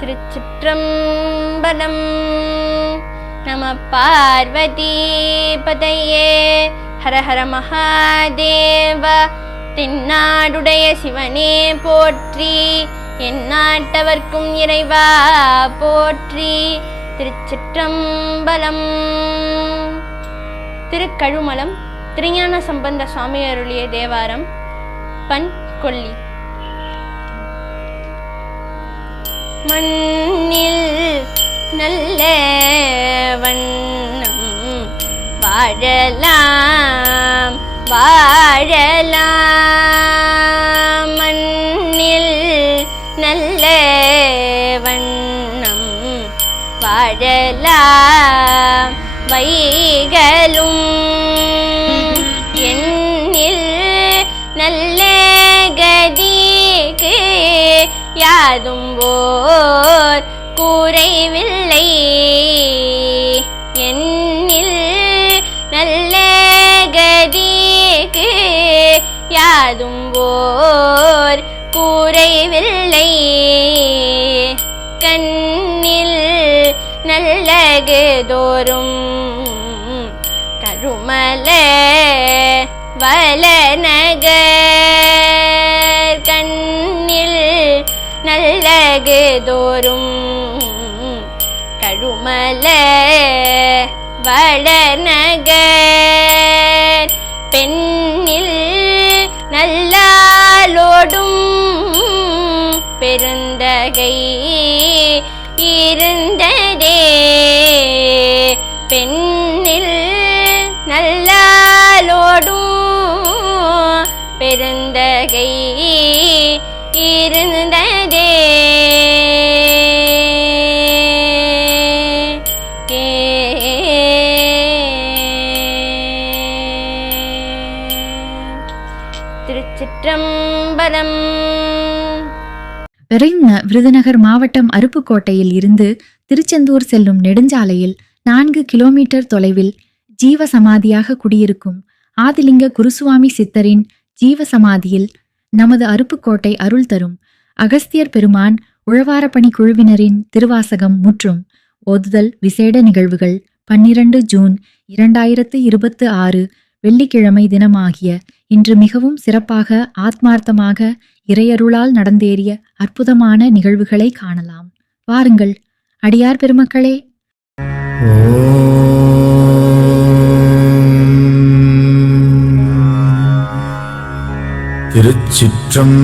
திருச்சிற்றம்பலம். நம பார்வதி பதையே. ஹர ஹர மகாதேவ. தென்னாடுடைய சிவனே போற்றி, எந்நாட்டவர்க்கும் இறைவா போற்றி. திருச்சிற்றம்பலம். திருக்கழுமலம் திருஞான சம்பந்த சுவாமி அருளிய தேவாரம். பண் கொல்லி. மண்ணில் நல்ல வண்ணம் வாழலாம் வாழலாம். மண்ணில் நல்ல வண்ணம் வாழலாம். வைகளும் எண்ணில் நல்ல கதிக்கு யாதும் ஓர் குறைவில்லை. எண்ணில் நல்ல கதிக்கு யாதும் ஓர் குறைவில்லை. கண்ணில் நல்லகு தோறும் கருமல வளநகர். கண்ணில் நல்லகு தோறும் கழுமல வளநகர். பெண்ணில் நல்லாலோடும் பெருந்தகை இருந்ததே. பெண்ணில் நல்லாலோடும் பெருந்தகை இருந்ததே. திருச்சிற்றம்பலம். விருதுநகர் மாவட்டம் அருப்புக்கோட்டையில் இருந்து திருச்செந்தூர் செல்லும் நெடுஞ்சாலையில் 4 கிலோமீட்டர் தொலைவில் ஜீவசமாதியாக குடியிருக்கும் ஆதிலிங்க குருசுவாமி சித்தரின் ஜீவசமாதியில் நமது அருப்புக்கோட்டை அருள் தரும் அகஸ்தியர் பெருமான் உழவாரப்பணி குழுவினரின் திருவாசகம் முற்றும் ஓதுதல் விசேட நிகழ்வுகள் 12 ஜூன் 2026 வெள்ளிக்கிழமை தினமாகிய இன்று மிகவும் சிறப்பாக ஆத்மார்த்தமாக இறையருளால் நடந்தேறிய அற்புதமான நிகழ்வுகளை காணலாம். வாருங்கள் அடியார் பெருமக்களே. திருச்சிற்றம்.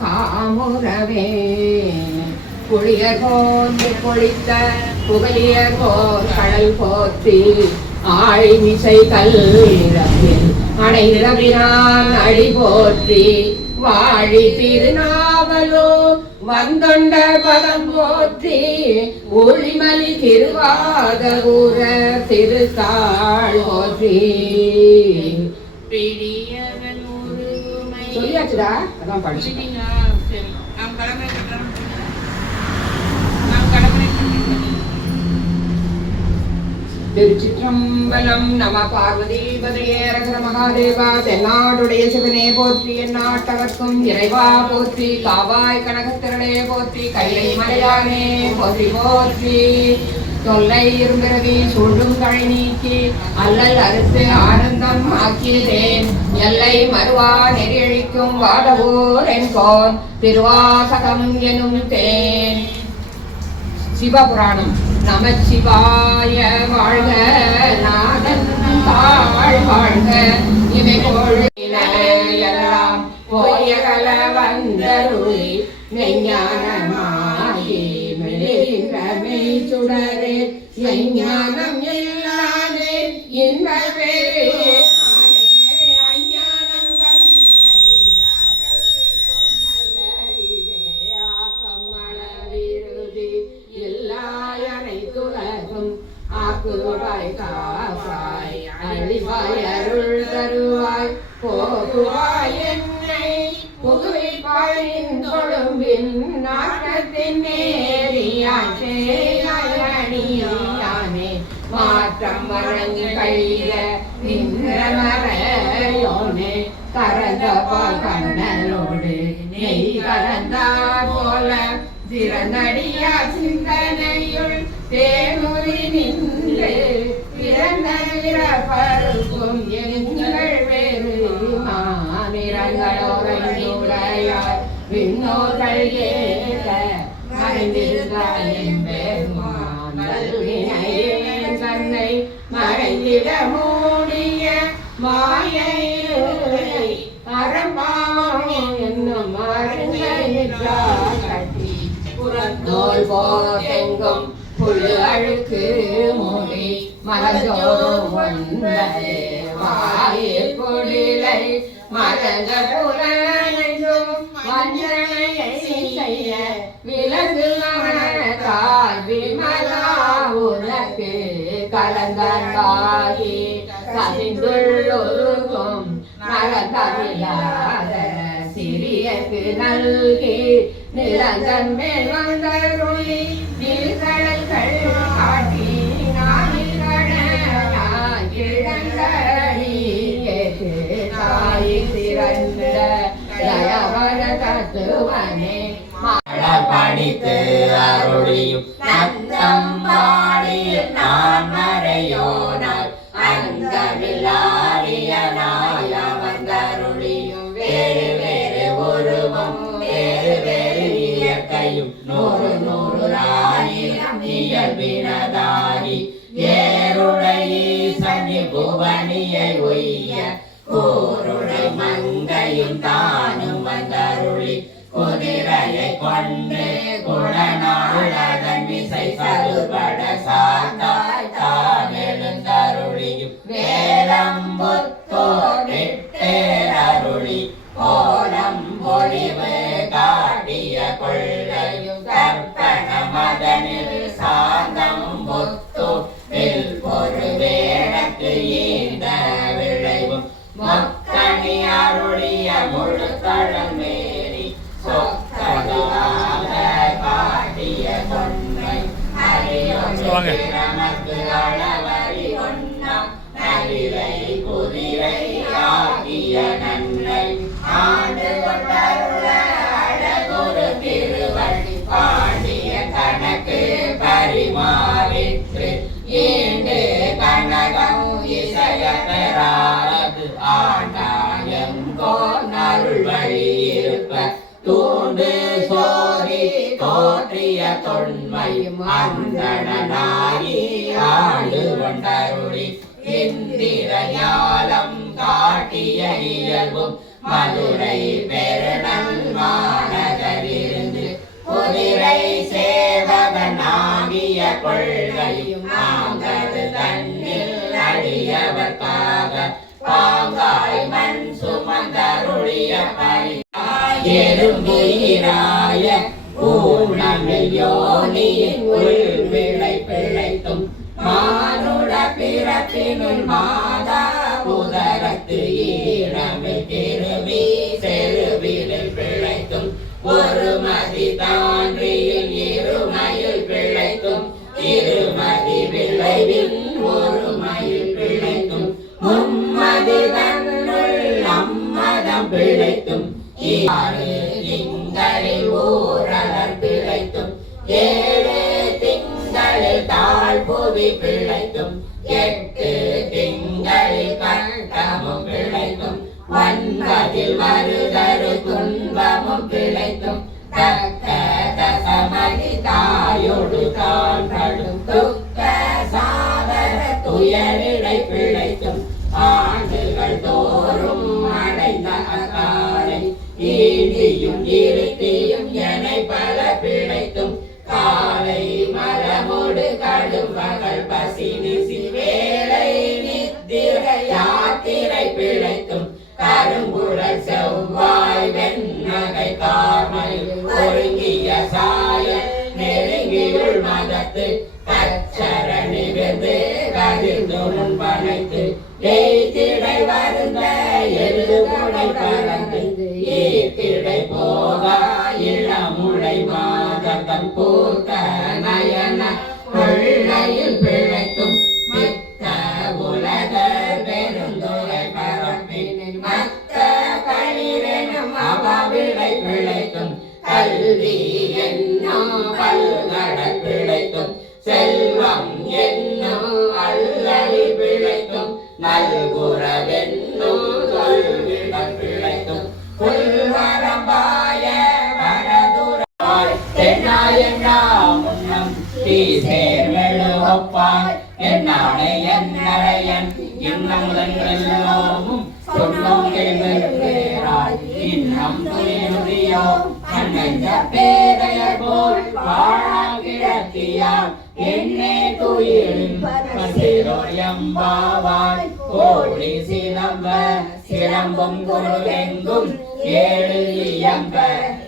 காமுறவே புளியகோந்து பொழித்த புகழியகோர் கடல் போற்றி ஆழிமிசை கல்லில் அணைநிலவினான் அடி போற்றி வாழி திருநாவலூர் வந்தொண்ட பதம் போற்றி ஒளிமலி திருவாதூர திருத்தாள் போற்றி. சொல்லியாச்சுடா, அதான் படிச்சுட்டீங்க. திருச்சிற்றம்பலம். நம பார்வதி பார்வதிபதையேரகர மகாதேவா தென்னாடுடைய சிவனே போற்றி எந்நாட்டவர்க்கும் இறைவா போற்றி காவாய் கனகத்திரளே போற்றி கைலை மலையானே போற்றி போற்றி தொல்லை இரும்பிறவி சூழும் கழை நீக்கி அல்லல் அறுத்து ஆனந்தம் ஆக்கினேன் எல்லை மறுவா நெறியழிக்கும் வாடவோர் என்போன் திருவாசகம் எனும் தேன். சிவபுராணம். நமச்சிவாய வாழ்க நாதன் தாழ் வாழ்க இவை எல்லாம் போயகல வந்தருளி மெய்ஞானமாகி மெய்கின்ற மெய்ச்சுடரே மெய்ஞானம் இல்லாதே இன்பவே ஆக்குவாய் காப்பாய் அழிவாய் அருள் தருவாய் போகுவாய் என்னை புகுவிப்பாயின் தொழும்பின் நாட்டத்தின் நேரியானே மாற்றம் வழங்கு கையில நின்றமரையோனே கரந்த பால் கண்ணலோடு நெய் கலந்தார் போல திறனடியா சிந்தனையுள் தேனுரி நின்று பிறந்தவிரப்பருக்கும் எங்கள் வேறு மாநிறங்களோரையுடையார் விண்ணோர்கள் ஏற்ற மறைந்திருந்தாய் என்பெருமான் தன்னை மறைந்திட மூடிய மாயை அறம்பாவோ என்னும் மருந்தையிட்டார் கட்டி புறந்தோல் போதெங்கும் புழு அழுக்கு மூடி மலர்ந்தோறும் ஒன்பது வாயில் குடிலை மலர்ந்த புலனைந்தும் வஞ்சனையை செய்ய விலங்கு மனத்தால் விமலா உனக்கு கலந்தாகி கசிந்துள்ளொருக்கும் நலந்தவில்லாத சிறியக்கு நல்கி நிலங்கன் மேல் வந்தருளி நீர்கடல்கள் காட்டி நாளிகடனாய் கிழங்கடியேற்று தாய் சிறந்த தயவர தத்துவனே படித்து அருளியும் நத்தம் பாடியில் நான் மறையோனால் அங்கமில்லாரியனாய் அமர்ந்தருளியும் வேறு வேறு உருவம் வேறு வேறு இயற்கையும் நூறு நூறு ஆயிரம் இயல்பினதாகி ஏருடைய சனி புவனியை ஒய்ய கூருடை மங்கையும் தானும் வந்தருளி குதிரையை கொண்டு குடநாளதன் விசை சலுபட சாத்தாய் தானெழுந்தருளியும் வேலம்புத்தோரிட்டேரருளி கோலம் பொழிவு காட்டிய கொள்ளையும் கற்பன மதனில் சாந்தம் புத்து வில் பொரு வேடத்து ஈந்த விளைவும் மொக்கணி அருளிய முழு தழமேறி சொக்கலாக காட்டிய தொன்மை அறியொன்று அளவறி ஒன்றாம் நலிரை குதிரை ஆகிய நன்மை ஆண்டு கொண்டருள அழகுரு திருவள்ளி பாடிய கணக்கு பரிமாறிற்று ஈண்டு கனகம் இசைய பெறாது ஆண்டாயங்கோ அருள் வழி இருப்ப தூண்டு சோதி தோற்றிய தொன்மையும் அந்தணனாகி ஆண்டு கொண்டருளி இந்திர ஞாலம் காட்டிய இயல்பும் மதுரை பெருநல் மாநகரிருந்து குதிரை சேவகனாகிய கொள்கையும் ஆங்கது தன்னில் அழியவர்க்காக பாங்காய் மண் சுமந்தருளிய எறும்புயிராய ஊனமில் யோனியின் உள் விளை பிழைத்தும் மானுட பிறப்பினுள் மாதா உதரத்து ஈரமில் கிருமி செருவிலில் பிழைத்தும் ஒரு மதி தான்றியில் இருமையில் பிழைத்தும் இருமதி விளைவில் ஒரு மயில் பிழைத்தும் மும்ம தினம் பிழைத்தும் ஆறு திங்களில் ஊரலர் பிழைத்தும் 7 திங்களில் தாழ்புவி பிழைத்தும் 8 திங்களில் கட்டமும் பிழைத்தும் 9 வருதரு துன்பமும் பிழைத்தும் தக்க தசமதி தாயோடு தாழ்படும் துக்க சாதர துயரிடை பிழைத்தும் ஆண்டுகள் தோறும் அடைந்த அகாலை ஈண்டியும் இருத்தியும் என பல பிழைத்தும் காலை மரமோடு கடும் பகல் பசி நிசி வேலை நித்திர யாத்திரை பிழைத்தும் கருங்குழல் செவ்வாய் வெண்ணகை கார்மை ஒருங்கிய சாய நெருங்கியுள் மதத்து கச்சர நிகழ்ந்து கதிர்ந்து முன்பனைத்து எய்திடை வருந்த எழுதுமுடை பறந்து ஈர்த்திடை போகா இளமுடை மாதம் பூத்த நயன கொள்ளையில் பிழைத்தும் மித்த உலக பெருந்துரை பரப்பின் மத்த களிரெனும் அவாவிடை பிழைத்தும் கல்வி என்னும் பல்கடல் பிழைத்தும் செல்வம் என்னும் அல்லலி பிழைத்தும் நல்குறவென்னும் சொல்விடம் பிழைத்தும் புல்வரம்பாய வரதுராய் தென்னாயெல்லாம் முன்னம் தீசேர்வெழு ஒப்பாய் என்னானை என்னரையன் இன்னமுதன்றெல்லோமும் சொன்னோம் கேள்வெறாய் இன்னம் துணியோ கண்ணஞ்ச பேரையர் போல் வாழா கிடத்தியார் என்னே துயிலும் பசிரோயம்பாவாய் கோழி சிலம்ப சிலம்பும் குருவெங்கும் 7 இயம்ப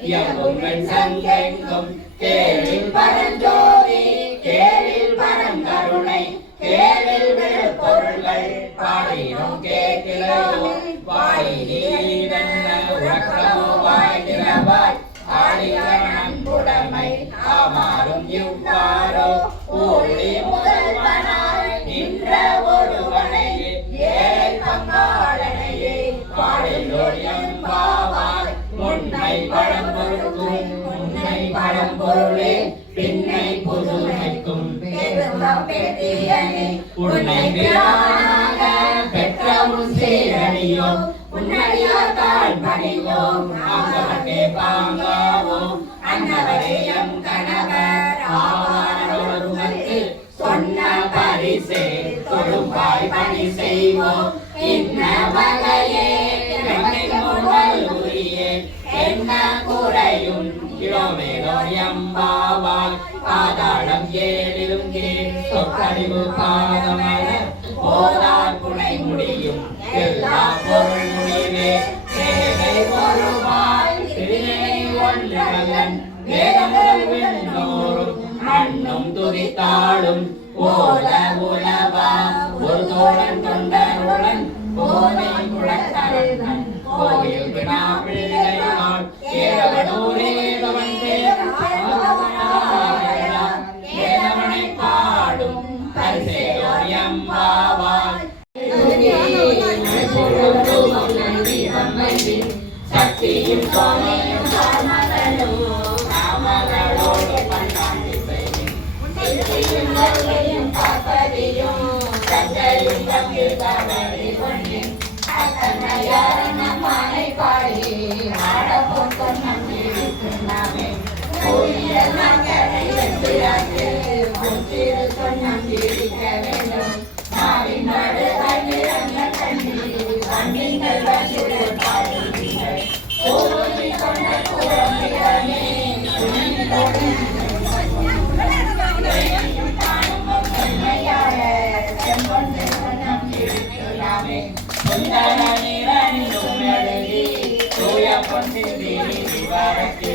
இயம்பும் வெண் சங்கெங்கும் கேளில் பரஞ்சோதி கேளில் பரங்கருணை கேளில் விழுப்பொருள்கள் பாடினோம் கேட்கிறோ வாயிலீதன்ன உறக்கமோ வாய்திரவாய் ஆடியன்புடைமை ஆமாறும் இவ்வாறோ ஊழி முதல்வனாய் நின்ற ஒருவனையே ஏழ் பங்காளனையே பாடிலோர் எம்பாவாய் முன்னை பழம்பொருளும் முன்னை பழம்பொருளே பின்னை புதுமைக்கும் உன்னை பிரானாக பெற்ற உன் சீரடியோ உன்னடியார் தாழ் பணிவோம் ஆங்கவட்டே பாங்காவோம் அன்னவரே எம் கணவர் ஆவாரொருவருக்கு சொன்ன பரிசே தொழும்பாய் பணி செய்வோம் இன்ன வகையே முதல் உரியே என்ன குறையும் கிலோமேலோர் எம்பாவாய் பாதாளம் 7 கீழ் சொற்கழிவு பாதமர போதார் புனை முடியும் எல்லா பொருள் முடிவே சேவை ஒருவாய் திருநை ஒன்றன் வேதமுதல் விண்ணோரும் மண்ணும் துதித்தாடும் ஓத உலவா ஒரு தோழன் தொண்டருடன் போதை குளத்தரன் கோயில் வினா பிள்ளையாள் ஏதவனோரேதவன் ஏதவனை பாடும் பரிசேயோர் எம்பாவாய் சக்தியும் சோமையும் நாமகளோடு பன்னாண்டு செய்யும் காப்பதியும் தந்தையும் தம்பி பொன்னின் அத்தனையாரணமானை பாடி ஆடப்போம் சொன்னம் நாமே கோயில் மக்களை வெற்றியாக்கு ஒன்றிரு சொன்னம் இருக்க வேண்டும் மாவின் நடுகள் நிறந்த கண்ணீர் கண்ணீர்கள் வந்து பாடுங்கள் கோழி கொண்ட குழந்தைகளே செம்பொன்று சொன்னம் இருக்கிறாமே சுந்தர நிறனிலும் எழுதி தூய பொன்சிந்தி வரத்தி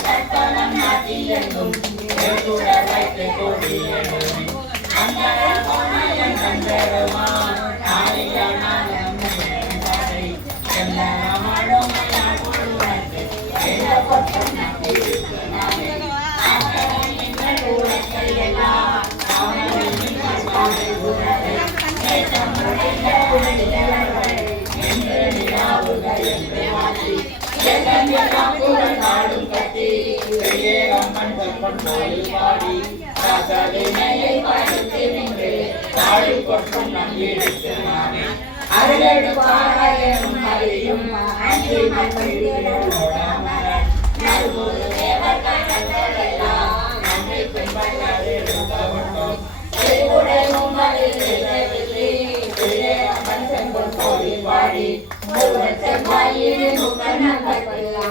கட்டணம் நாட்டி எங்கும் வைத்து கூடி எழுதி அந்த போனயன் கண்டருமான் எல்லாம் என்று மாற்றி எல்லாம் புகழ் நாடும் கட்டி வெளியேறம்மன் செப்பன் கோயில் பாடி ராசவினையை படுத்தி நின்று பாடி கொட்டும் நம்பிடுத்து நானே அருளெடு பாராயணும் அறியும் அன்றி நல்குரு தேவர் கண்ணெல்லாம் நம்மை பின்பற்றாது இருந்தவட்டோம் திருவுடையும் அம்மன் செம்பொன் கோயில் பாடி முருகன் செவ்வாயின்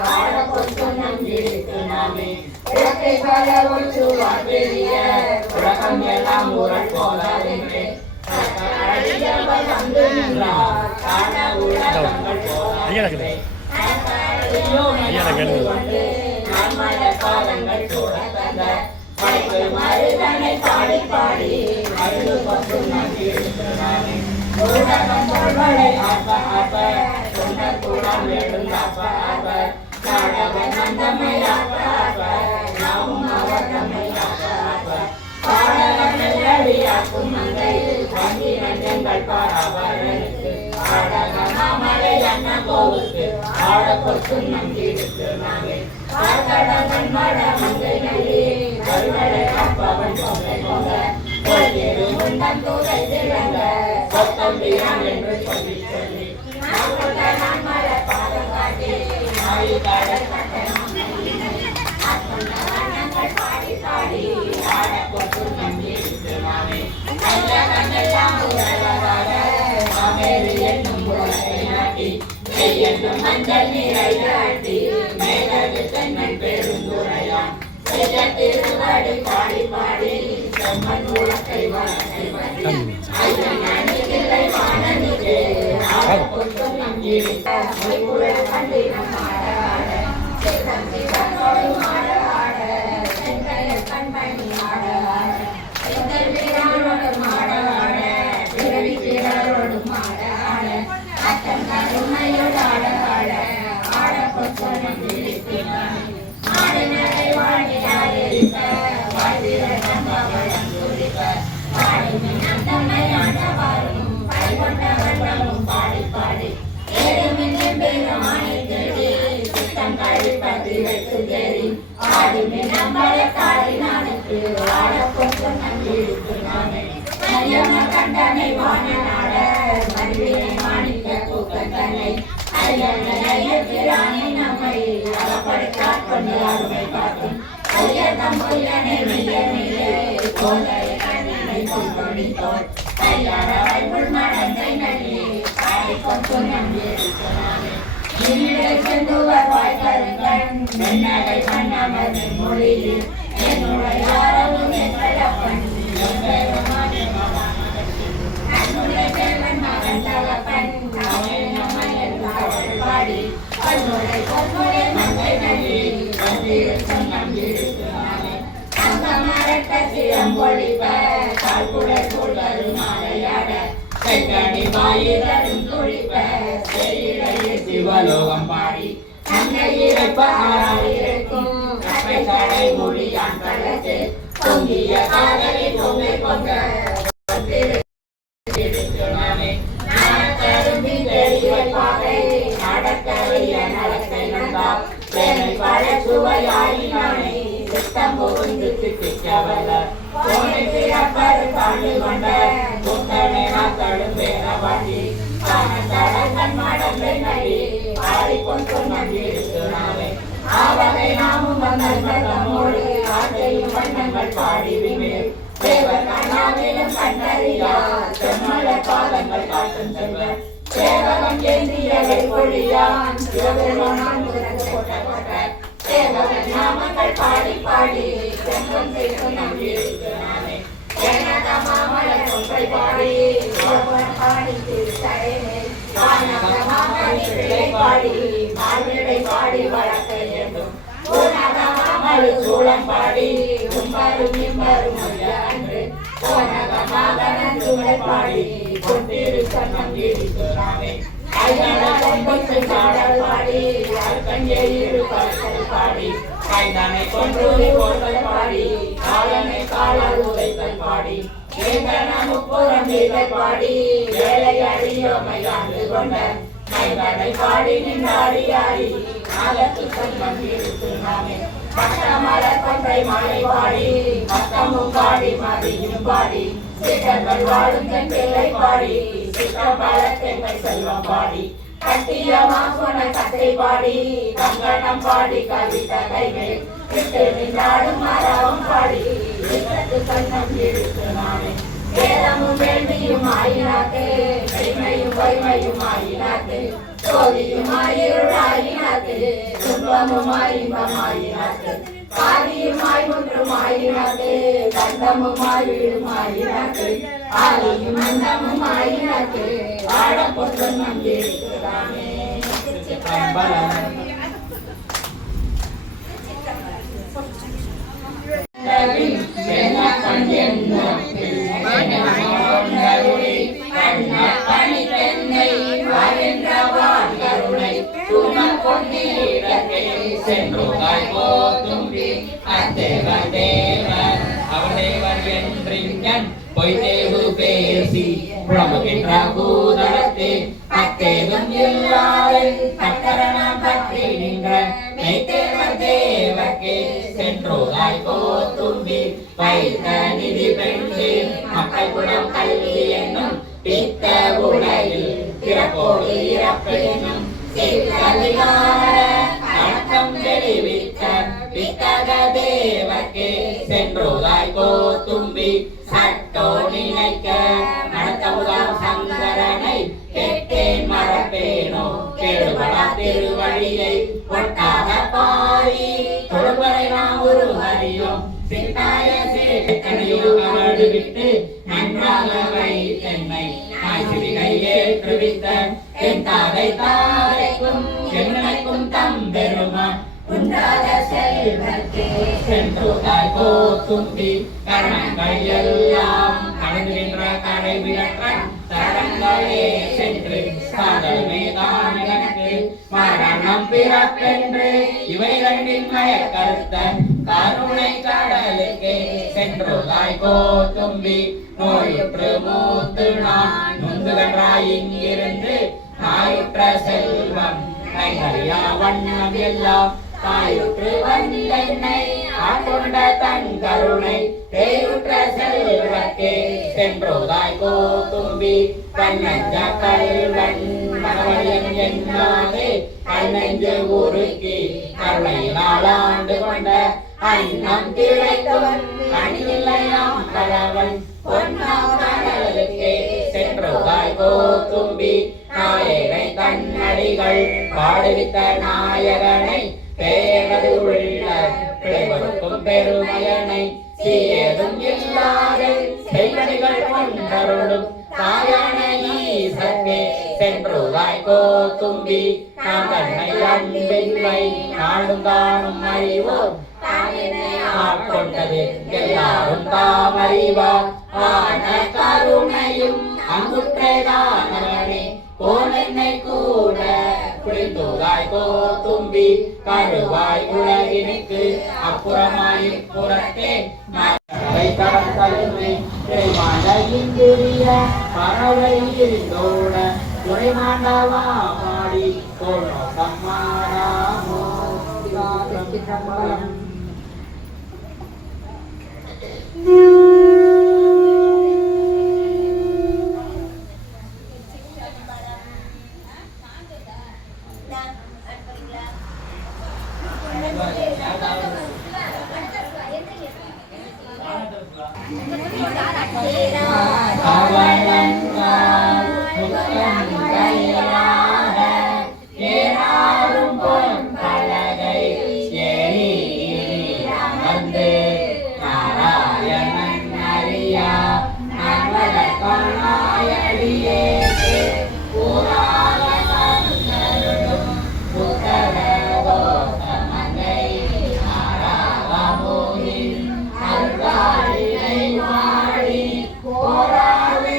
ஆட கொட்டும் நம்பிடுத்து நாமே உலகை பல ஒற்றுவார் பெரிய உலகம் எல்லாம் உரல் போதாதென்றே வந்து நின்றார் காண உலகங்கள் போதாதென்றே பாதங்கள் சூட தந்த படைப்பு மருதனை பாடி பாடி மருந்து கொண்டு நம்பியிருக்கிறானே உலகம் சொல்வதை ஆப்ப ஆப்ப சொன்ன கூடம் எழுந்தாப்ப ஆப்ப நாடகம் நந்தமை ஆப்ப ஆப்ப நாமும் அவர்தமை ஆப்ப ஆப்ப பாடகம் நெல்லடியாக்கும் மங்கை வங்கி நஞ்சங்கள் பாராவரனுக்கு ஆடகம் மாமலை அண்ண கோவுக்கு ஆட கொட்டும் நம்பிடுத்து நாமே ஆடகன் மட மங்கை நலி கருவடை காப்பவன் பொங்கை பொங்க பொழுது முன்னம் தூதை திறங்க சொத்தம்பியான் என்று சொல்லி சொல்லி நான் மட பாதம் காட்டி நாய் கடல் பாடி பாடி ஆட கொட்டும் நம்பிடுத்து நாமே நல்ல கண்ணெல்லாம் உறவாக மாமேறி என்னும் உலகை நாட்டி என்னும் மஞ்சள் நீரை காட்டி மேலது தென்னன் பெருந்துரையான் செய்ய திருவடி பாடி பாடி செம்மன் உலகை வளர்ச்சி வழி ஐயன் அணிகில்லை வானனுக்கு ஆட கொட்டும் நம்பிடுத்த மொழிகுழல் கண்டினம் ஆட ஆட சிவன் சிவனோடு ஆட ஆட செங்கையர் கண்மணி ஆட ஆட செங்கல் வீரனோடும் ஆட ஆட பிறவி வீரரோடும் ஆட ஆட அத்தன் கருணையோடு ஆட ஆட ஆட கொட்டும் நம்பிடுத்தினான் ஆடு நடை வாழியார் இருக்க வாழ்விர நம்பவளம் துடிக்க பாடுமின் அந்தம்மை ஆண்டவாரும் பைகொண்ட வண்ணமும் பாடி பாடி ஏழுமின் பெருமானை தேடி சித்தம் கழிப்பதி வைத்து தேடி ஆடுமின் நம்பள காடினானுக்கு ஆட கொட்டும் நம்பிடுத்தினானே நயன கண்டனை வான நாட மருவினை மாணிக்க கூக்கத்தனை ஐயனை நம்மை அளப்படுத்தாற் கொண்டு அருமை காட்டும் ஐயதம் பொய்யனை மெய்யனிலே கோலை கண்ணனை கொண்டொழித்தோர் ஐயரவை உள்மடந்தை நலி பாடி கொட்டும் நம்பியிருக்கிறானே என்னிடை சென்றுவர் வாய்க்கருங்கண் மென்னகை பண்ணமது மொழியில் என்னுடைய அரவும் எங்களப்பன் என்னுடைய தேவன் மகன் தகப்பன் பாடி கண்ணுரை பொன்னுரை மங்கை நலி வந்திருக்கும் நம்பியிருக்கிறானே அந்த மரக்க சிரம்பொழிப்ப கால்குடை கூடரும் மாலையாட செங்கனி வாயிலும் துடிப்ப செய்யிடையில் சிவலோகம் பாடி அங்கே இறைப்ப ஆறாயிருக்கும் கப்பை கடை மொழியான் கலத்து பொங்கிய காதலி பொங்கை பொங்க வந்திருக்கிறானே நானத்தரும்பி தெளிவைப்பாகை நடக்கவைய நடக்கை நந்தால் வேலை பழ சுவையாயினானே சித்தம் புகுந்து திட்டிக்கவல்ல போனை பிறப்பது தாழ்வு கொண்ட புத்தனை நாத்தடும் வேறவாடி தடங்கன் மடங்கை நடி பாடிக்கொண்டு நம்பியிருக்கிறானே ஆவகை நாமும் வந்தோடு ஆட்டையும் வண்ணங்கள் பாடிவிமே தேவர் கண்ணாவிலும் கண்டறியா செம்மல பாதங்கள் காட்டும் செல்வர் சேவகம் ஏந்தியவை பொழியான் சிவபெருமான் சேவகன் நாமங்கள் பாடி பாடி செம்பன் செய்து நம்பியிருக்கிறானே எனத மாமலை ஒன்றை பாடி பாடி திருத்தரைமே மாமலை பாடி மாவிடை பாடி வழக்கை என்றும் மாமலை சூளம் பாடி உம்பரும் இம்பரும் அன்று போனகமாகனன் சூளை பாடி கொண்டிருக்க நம்பியிருக்கிறானே பாடி அற்கங்கே இரு பற்கள் பாடி கைதனை கொன்றூரி போர்கள் பாடி காலனை காலால் உதைத்தல் பாடி ஏகன முப்புறம் வீரர் பாடி ஏழை அழியோமை ஆண்டு கொண்ட கைதனை பாடி நின்றாடி ஆடி நாகத்து சொன்னம் இழுத்து நாமே பட்டமர கொன்றை மாலை பாடி மத்தமும் பாடி மதியும் பாடி சிக்கர்கள் வாழும் என் பிள்ளை பாடி சிக்கப்பல தெங்கள் செல்வம் பாடி கட்டிய மாசோன கத்தை பாடி கங்கணம் பாடி கவித கைகள் விட்டு நின்றாடும் மரவும் பாடி சொன்னம் இழுத்து நாமே வேதமும் வேள்வியும் ஆயினாக்கு பெருமையும் வலிமையும் ஆயினாக்கு சோதியுமாய் இருளாயினாக்கு துன்பமுமாய் இன்பமாயினாக்கு பாதியுமாய் ஒன்றுமாயினாக்கு கண்டமுமாய் வீடுமாயினாக்கு ஆதியும் அந்தமும் ஆயினாக்கு ஆடப்பொருள் நம்பியிருக்கிறானே சென்றுதாய் போதும்பி அத்தேவன் தேவன் அவதேவன் என்றிங்கன் பொய்தேவு பேசி புலமுகின்ற பூதளத்தே அத்தேதும் இல்லாது தக்கரணம் பற்றி நின்ற மெய்தேவர் தேவர்க்கே சென்றுதாய் போதும்பி வைத்த நிதி பெண்டு மக்கள் குணம் கல்வி என்னும் பித்த உலகில் பிறப்போடு இறப்பு என்னும் அடக்கம் தெளிவித்த பித்தக தேவர்க்கே சென்றுதாய் கோத்தும்பி சட்டோ நினைக்க நடத்தவுதாம் சங்கரனை கேட்டேன் மறப்பேனோ கேடுபடா திருவழியை ஒட்டாக பாரி தொழுவரை நாம் ஒரு அறியோம் சித்தாய சேக்கனையோ கவடு விட்டு நன்றாக வைத்தென்னை சிவிகை ஏற்றுவித்த என் தாதை தாரைக்கும் என்னைக்கும் தம்பெருமா உண்டாத செல்வர்க்கே சென்றுதாய் கோத்தும்பி கரணங்கள் எல்லாம் கடந்துகின்ற கடை விரற்ற தடங்களே சென்று சாதமே தான் எனக்கு மரணம் பிறப்பென்று இவை ரெண்டின் மயக்கருத்த கருணை கடலுக்கே சென்றுதாய் கோத்தும்பி நோயுற்று மூத்து நான் நொந்துகன்றாய் இங்கிருந்து நாயுற்ற செல்வம் கைகறியா வண்ணம் எல்லாம் தாயுற்று வந்தென்னை ஆட்கொண்ட தன் கருணை தேயுற்ற செல்வர்க்கே சென்றுதாய் கோத்தும்பி கண்ணஞ்ச கல்வன் மகவழியன் என்னாதே கண்ணஞ்சு உருக்கி கருணையினால் ஆண்டு கொண்ட அன்னம் திளைத்தவன் அணியில்லையாம் கலவன் பொன்னாம் கடலுக்கே சென்றுதாய் கோத்தும்பி நாயகனை தன்னடிகள் பாடுவித்த நாயகனை பேரது உள்ள பிழைவருக்கும் பெருமையனை சீயதும் இல்லாத செய்வடிகள் கொண்டருளும் தாயான ஈசக்கே சென்றுதாய் கோத்தும்பி நாம் தன்னை அன்பில்லை நாடும் தானும் அறிவோம் கொண்டது எல்லாரும் தாமறிவார் ஆன கருணையும் அங்குற்றேதானவனே கோனென்னை கூட புரிந்துதாய் கோத்தும்பி கருவாய் உலகினுக்கு அப்புறமாய் புறத்தே கடற்கலுமே இந்திரிய பறவை இருந்தோட துறைமாண்டவா மாடி கோணோ கம்மாடாமோ போராவே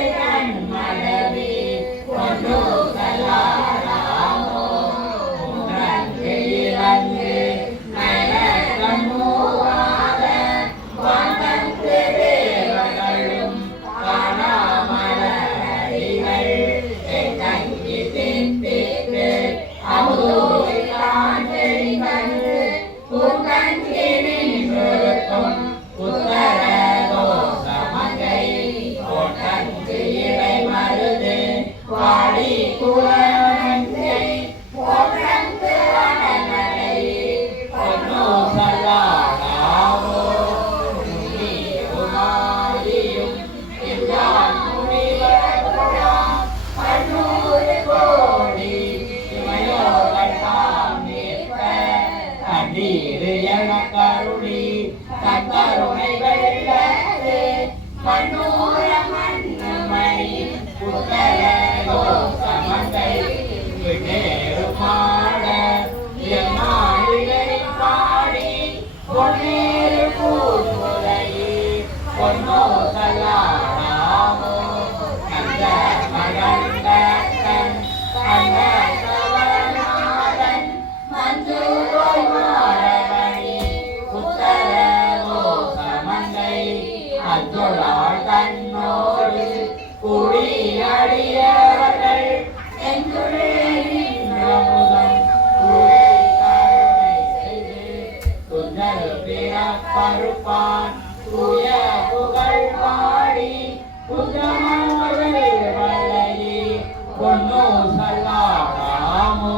நீரு என கருணி கருணை வெள்ளத்தே மண்ணூர மண்ணுமணி புத்தரோ சமந்தை விடேறு பாட என்னாளிலே பாடி பொன்னேறு பூமுலையே பொன்னோ சல்லாடாமோ அந்த மகந்தன் அந்த சவநாதன் மஞ்சூரோய் மாறமணி புத்தரோ சமந்தை அஞ்சொலாள் தன்னோடு குடி அடியவர்கள் எங்குள்ளே நின்றமுதன் குடி கருணை செய்து துஞ்சல் பிறப்பருப்பான் தூய புகழ் பாடி புஜமங்கள் வளையே பொன்னோ சல்லாடாமோ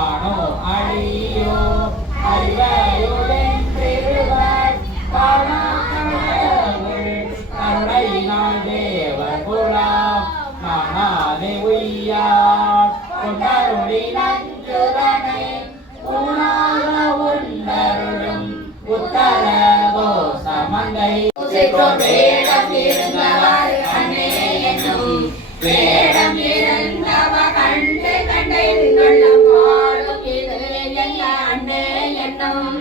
ஆனோ அடியோ அறிவையுடன் திருவர் கருணை நாள் தேவர் புலாம் நானே உய்யார் கொண்டருளி நஞ்சுதனை உணாக உண்டருளும் உத்தரவோ சமந்தை வேடம் இருந்தவர் அன்னே என்னும் வேடம் இருந்தவ கண்டு கண்டென்னுள்ளம் வாழும் இது என்ன அன்னே என்னும்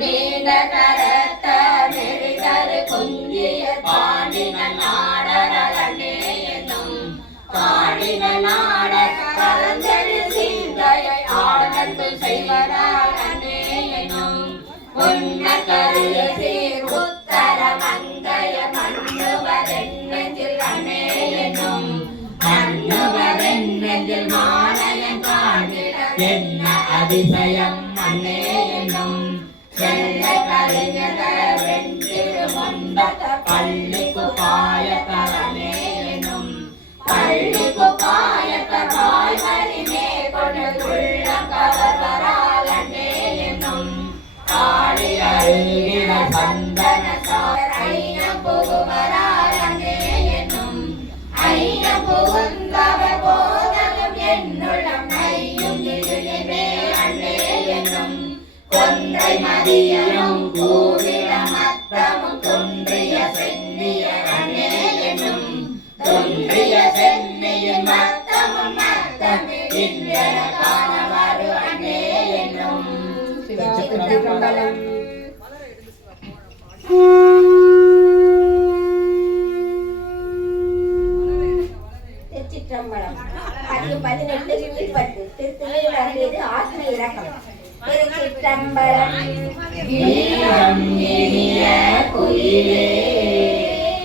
நீண்ட கரத்த நெறிதரு குஞ்சிய பாடின நாடர் அன்னே என்னும் பாடின நாடர் கலந்தரு சிந்தையை ஆடந்து செய்வதால் அன்னே என்னும் உன்ன கருய சீர் உத்தர மங்கைய மண்ணுவரென்னெஞ்சில் அன்னே என்னும் மண்ணுவரென்னெஞ்சில் மாலையன் காண்கிற என்ன அதிசயம் அன்னே என்னும் செல்ல கலிஞர வெண்திரு முண்டத்த பள்ளிக்கு பாயத்தரனே என்னும் பள்ளிக்கு பாயத்த வாய்மறிமே கொண்டுள்ள கவர்வரால் அன்னே என்னும் ஆடி அருகின சந்தன ஐயம் புகுவரால் அன்னே என்னும் ஐயம் புகுந்தவ போதலும் என்னுள்ளம் ஐயும் இழிவே அன்னே என்னும் கொன்றை மதியமும் கூவிட மத்தமும் தொன்றிய சென்னிய அன்னே என்னும் தொன்றிய சென்னியின் மத்தமும் மத்தமில் இன்றன காணவரு அன்னே என்னும் சிவச்சிற்றம்பலம். திருச்சிற்றம்பலம். அதிகம் 18 திருப்பத்து திருத்துறையில் அருகியது ஆத்ம இலக்கம். திருச்சிற்றம்பலம். வீரம் இனிய குயிலே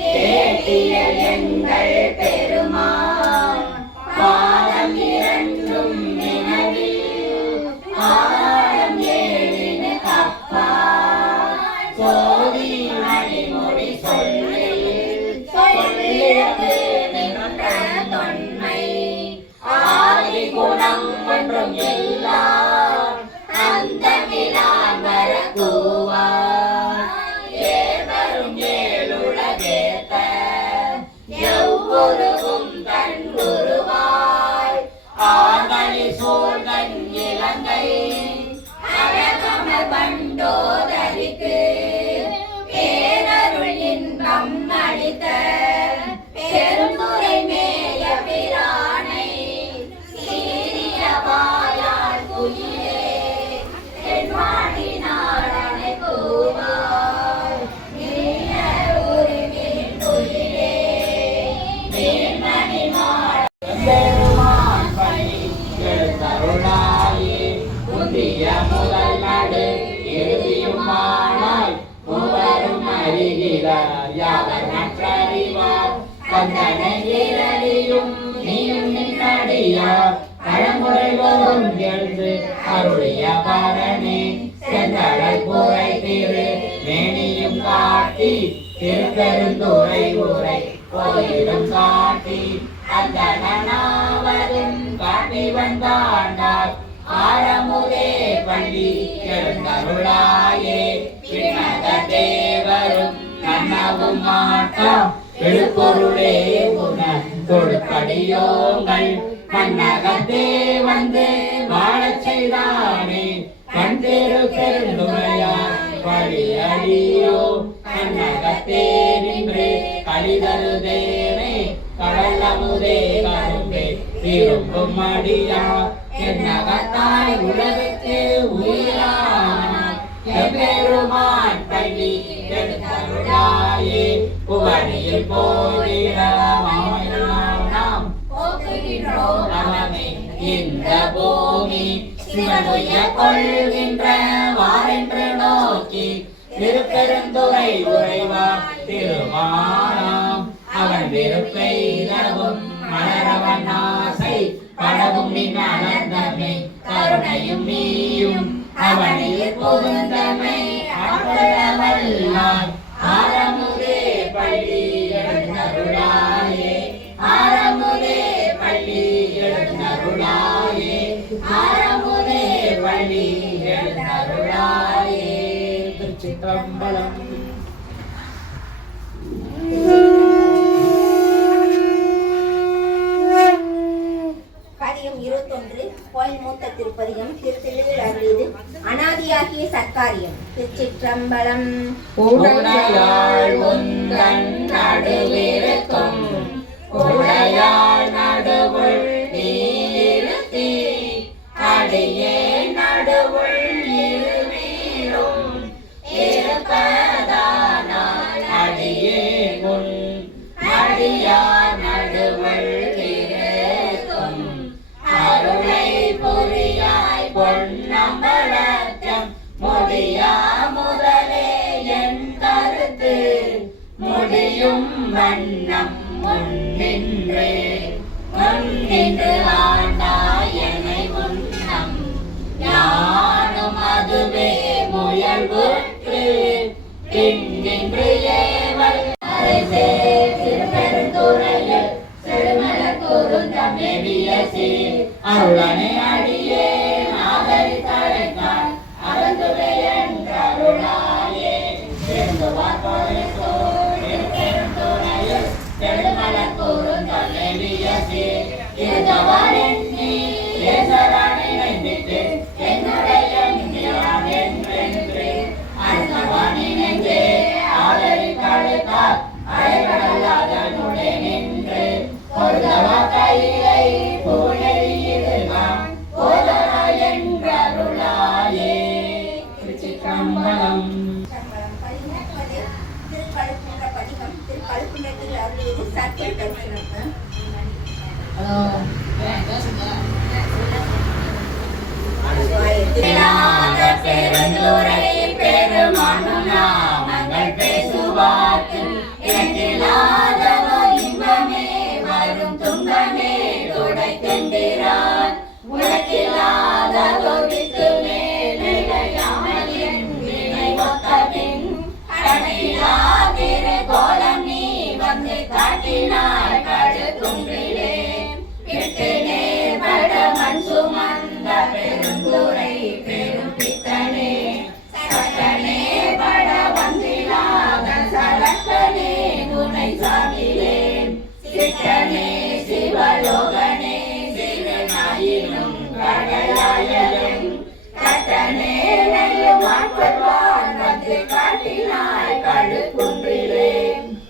கேட்டிய எங்கள் பெருமான் பாதம் இரண்டும் நினைவில் ஆழம் ஏழின கப்பா சோதி மணிமொழி சொல்லில் சொல்லிடத்து நின்ற தொன்மை ஆதி குணம் ஒன்றும் எல்லாம் அந்த விழான் வர கூவார் ஏவரும் ஏழுலகேத்த எவ்வுருவும் தன் உருவாய் ஆதலி சூழ்தன் இலங்கை அரகமர் பண்டோதரிக்கு பேரருள் இன்பம் அளித்த பெருந்துரை மேய பிரானை சீரிய வாயால் குயிலே தென்வாடி நாடனை கூவாய் நீய உரிமையின் குயிலே நீர்மணி மாட பெருமான் பணி எழுத்தருளாயே புதிய முதல் நடு இறுதியும் மானாய் மூவரும் அறிகிறார் யாவர் மற்றறிவார் கந்தனை இரளியும் நீயும் நின்னடியார் பழமுறை போதும் எழுந்து அருளிய பரணி செந்தடல் புரை திரு மேனியும் காட்டி திருப்பெருந்துறை உரை கோயிலும் காட்டி அந்த நாவதும் காட்டி வந்தாண்டார் ஆரமுதே பள்ளி எழுந்தருளாயே பின்னத தேவரும் கண்ணவும் மாட்டாம் எழுப்பொருளே உன தொடுப்படியோங்கள் மன்னகத்தே வந்து வாழச் செய்தானே கண்டேறு பெருந்துரையார் வழியடியோ கண்ணகத்தே நின்று கழிதருதேனே கடலமுதே கரும்பே விரும்பும் அடியா என்னகத்தாய் உலகுக்கு உயிரானாய் எம்பெருமான் பள்ளி எடுத்தருளாயே புவனியில் போரிட நாம் நமமே இந்த பூமி சிவனுய கொள்கின்ற வாரென்று நோக்கி திருப்பெருந்துறை உறைவார் திருமானாம் அவன் விருப்பெய்தவும் மலரவன் ஆசை படவும் நின் அனந்தமை கருணையும் நீயும் அவனில் புகுந்தமை அகலவல்லாய் ஆரமுதே பள்ளி எழுந்தருளாயே ஆரமுதே பள்ளி எழுந்தருளாயே ஆரமுதே பள்ளி எழுந்தருளாயே. திருச்சிற்றம்பலம். பதிகம் 21 கோயில் மூத்த திருப்பதிகம் திருத்தெழுவில் அருளியது அனாதியாகிய சர்க்காரியம். திருச்சிற்றம்பலம். உடையாள் உந்தன் நடுவிருக்கும் உடையாள் நடுவுள் நீருத்தி அடியே நடுவுள் இருவீரும் இருப்பதானால் அடியே உன் அடியா நடுவுள் இருக்கும் அருளை புரியாய் பொன்னம்பலத்தம் முடியா முதலே என் கருத்து முடியும் வண்ணம் முன்னின்று ஆண்டாயனை முன்னம் யானும் அதுவே முயல்வுற்று பின்னின்று ஏவல் அரசே திருப்பெருந்துறையில் செழுமலர் கூறுந்தம் நெடிய சீர் அருளனை அடியே நாகரி தலைக்கால் அறந்துரை என்றருளாயே திருந்துவார் திருப்பெருந்துறையில் செழுமலர் கூறுந்தம் நெடிய சீர் இருந்தவார் எண்ணி ஏசரான் இணைந்திட்டு என்னுடைய நின்றான் என்றென்று அர்த்தவான் இணைந்தே ஆதரி கழுத்தால் அழைக்கடலாதனுடே நின்று பொருதவா கையிலை பூழெறியிடுவான் போதரா என்றருளாயே. திருச்சிற்றம்பலம். திருக்கழுக்குன்ற பதிகம் திருக்கழுக்குன்றத்தில் அருளியது சத்திய தரிசனம். பெருந்துறையில் பெருமானு நாமங்கள் பேசுவார்க்கு இலக்கில்லாதவோ இன்பமே வரும் துன்பமே துடைக்கின்றான் உலகில்லாதவோ விட்டு மேலிடையாமல் என் வினை ஒத்தபின் கடனிலாதிரு கோலம் நீ வந்து காட்டினாய் கழுக்குன்றிலே விட்டு நேர்பட மண் சுமந்த பெருந்துரை பெரும் பித்தனே சட்டனே பட வந்திலாத சலக்கனே துணை சாமிலே சித்தனே சிவலோகனே சிவனாயினும் கடலாயலும் கட்டனே நெல்லும் ஆட்கொள்வான் வந்து காட்டினாய் கழுக்குன்றிலே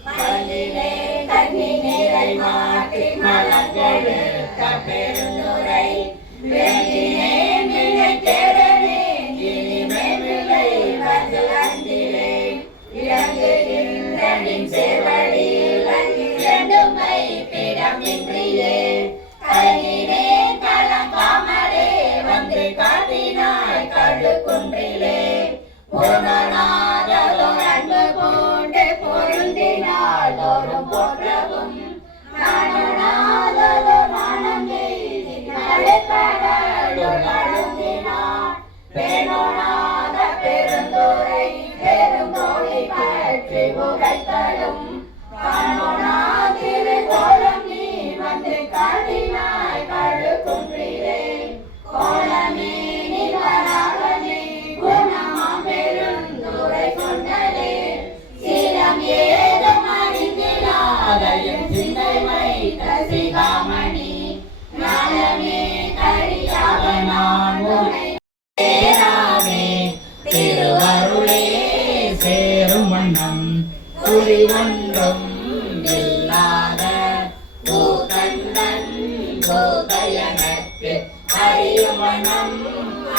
மல்லிலே கண்ணி நீரை மாற்றி மலர்களு பெருந்துரை வேண்டினே நினைத்தேடனே இனிமேலை வந்து அந்திலே இறங்குகின்றனின் சேவடியில் இரண்டுமை பிடமின்றியே கண்ணினே கலங்காமலே வந்து காட்டினாய் கழுக்குன்றிலே பூர்ணநாதோர் அன்பு கொண்டு பொருந்தினால் தோறும் போற்றவும் நானுநாதோர் மனம் எய்தி நடுக்கடலுள் அழுந்தினார் பேணோநாத பெருந்துரை பெருங்கோழி பற்றி உரைத்தலும் காணோநாதிரு கோலம் நீ வந்து காட்டினாய் கழுக்குன்றிலே கோலமே நிவராகனே குணமாம் பெருந்துரை கொண்டலே சீரம் ஏதும் அறிந்திலாத என் சிந்தை வைத்த சிகாமணி ஞானமே கழியாக நான் உனை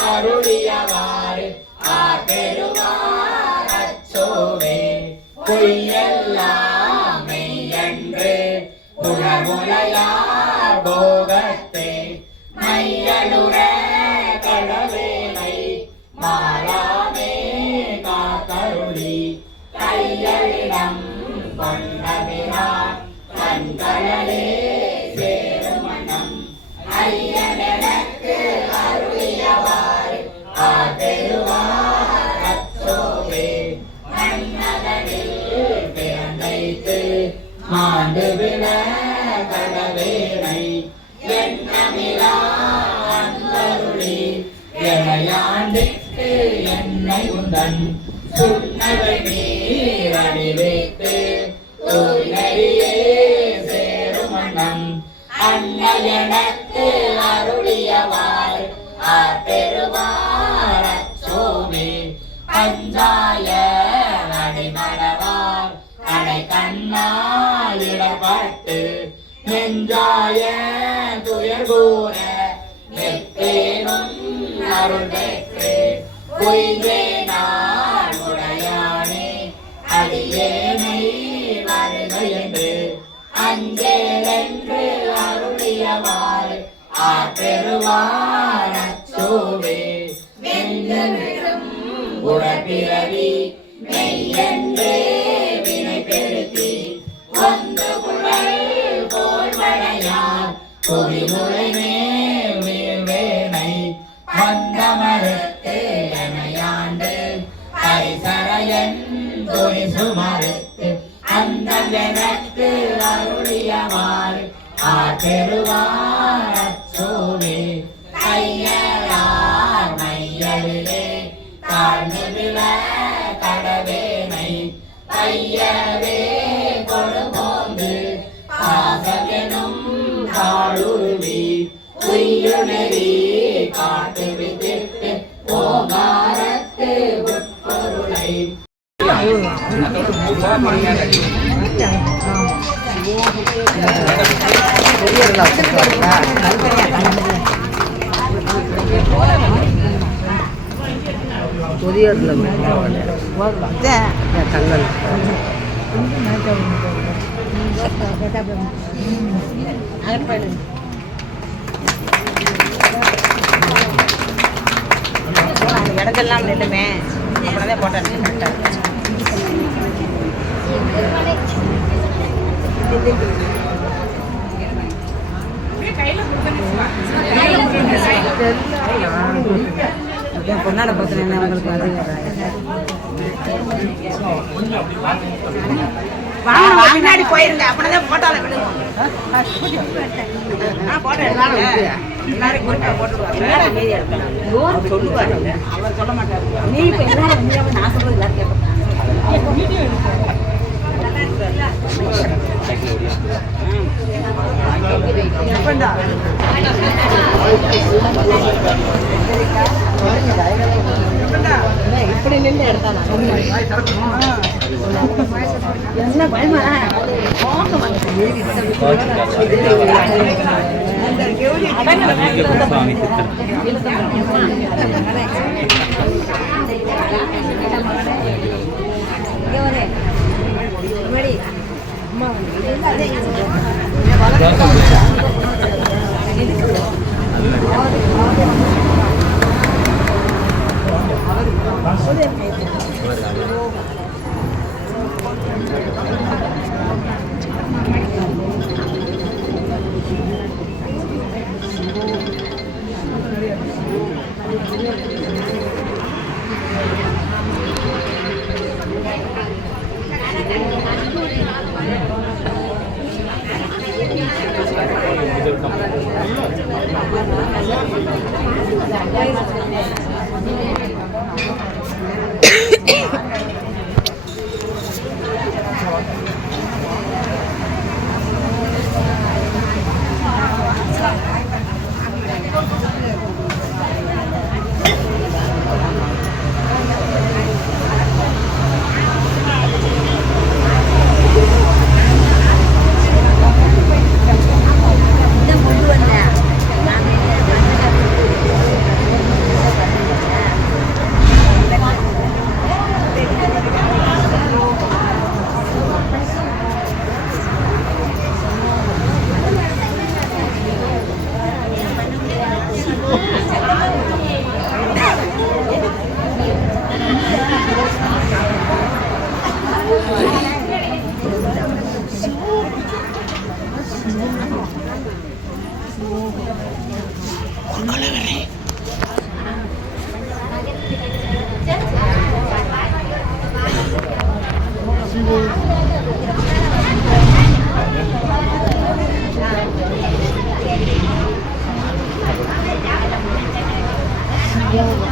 அருளியவாறு ஆபெருமான் அச்சோவே பொய்யெல்லாம் மெய்யென்று உணர்வுலையார் போகத்தே மையலுற கடவேனை மாறாமே காத்தருளி கையளிடம் கொண்டபிரான் கண்களே சேருமணம் ஐயனெனக்கு அருளியவாறு ஆதெருவார் அச்சோவே மன்னதனில் பிறந்தைத்து மாண்டு விழ கடவேனை எண்ணமிலா அன்பருளி எனையாண்டிட்டு என்னை உந்தன் சுண்ணவை நீரடி வைத்து தூய்நெறியே சேருமணம் அன்னையனக்கு அருளியவாறு ஆபெருமான் அச்சோவே பஞ்சாய அடிமடவார் அடை கண்ணாலிடப்பட்டு நெஞ்சாய துயர் கூற நெற்பேனும் அருள் பெற்று பொய்யே நான் உடையானே அடியேனை வருக என்று அஞ்சேலென்று அருளியவாறு ஆபெருவான் அச்சோவே வெஞ்சமிடும் உடற்பிறவி மெய்யென்றே வினை பெருக்கி ஒன்று குழல் போல் மழையார் பொறிமுறை மேல் வீழ்வேனை வந்தமறுத்து எனையாண்டு ஐசரையன் தொழி சுமறுத்து அந்த எனக்கு அருளியவாறு ஆபெருவான் அச்சோவே கையலார் மையலிலே தாழ்ந்து விழ கடவேனை கையவே கொடுமோந்து பாசமெனும் காளுருவி உய்யுணரி காட்டு விதிட்டு ஓங்காரத்து உட்பொருளை இடத்தெல்லாம் நின்றுமே அப்படிதான் போட்டேன் கரெக்டாக பொன்னாட பார்த்தேன் அவங்களுக்கு முன்னாடி போயிருங்க அப்படிதான் போட்டால விடுவோம் எல்லாரும் சொல்லுவாரு அவர் சொல்ல மாட்டாரு நீ இப்ப எல்லாரும் நான் சொல்றது எல்லாரும் கேட்பேன் இப்படி நின்று எடுத்தானா என்ன பயமா இன்னும்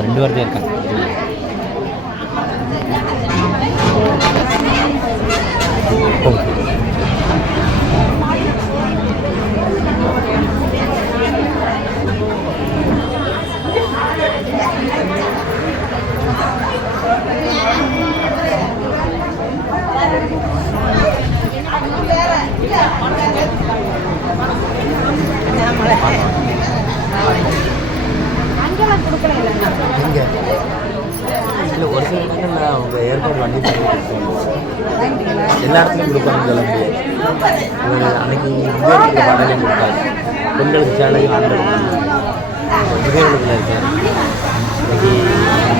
2 வாரத்தில் இருக்கேன். இங்கே இல்லை ஒரு சில இடங்கள்ல அவங்க ஏற்பாடு பண்ணி எல்லா இடத்துலையும் கொடுப்பாங்க சொல்ல முடியாது. அன்னைக்கு முதியோர்களுக்கு பாடலையும் கொடுத்தாங்க, பெண்களுக்கு சேலையும் ஆண்களுக்கு முதியோர்களுக்கு இருக்காரு. இன்னைக்கு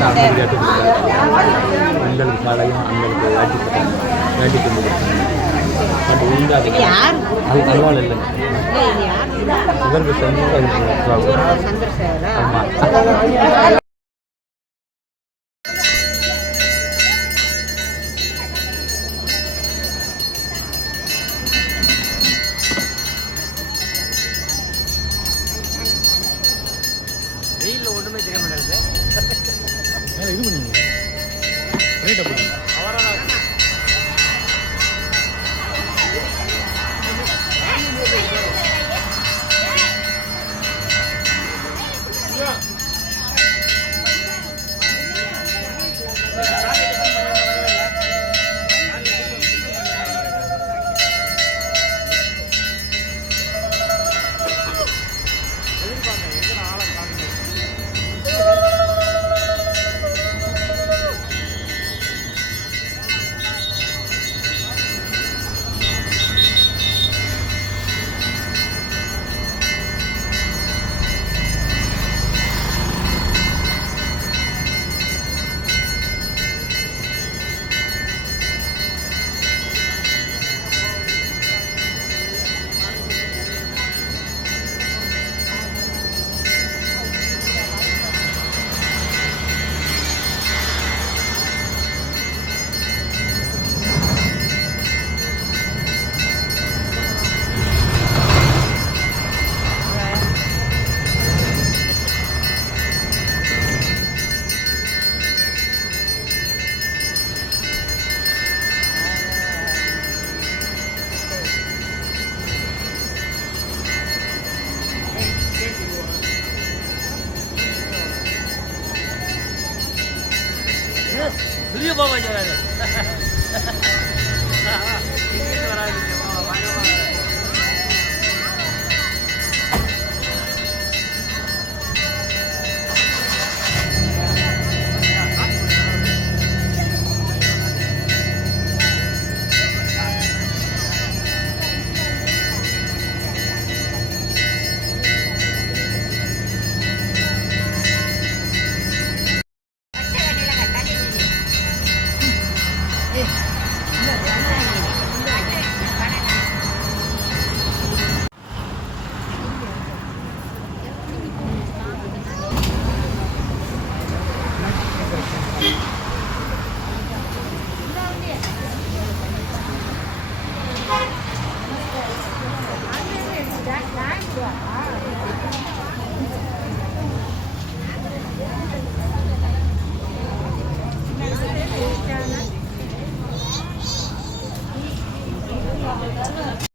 அங்கே கேட்டு கொடுத்தாங்க, பெண்களுக்கு சேலையும் ஆண்களுக்கு வேட்டி கொடுத்தாங்க, வேட்டி கொண்டு கொடுத்தாங்க. பட் உண்டாது அது பரவாயில்ல இல்லைங்க. இவருக்கு சொந்த ஆமாம். வெயிலில் ஒன்றுமே தெரிய மாட்டேங்குது. இது பண்ணிங்க ரேட்டை போடுங்க. வீடியோ போக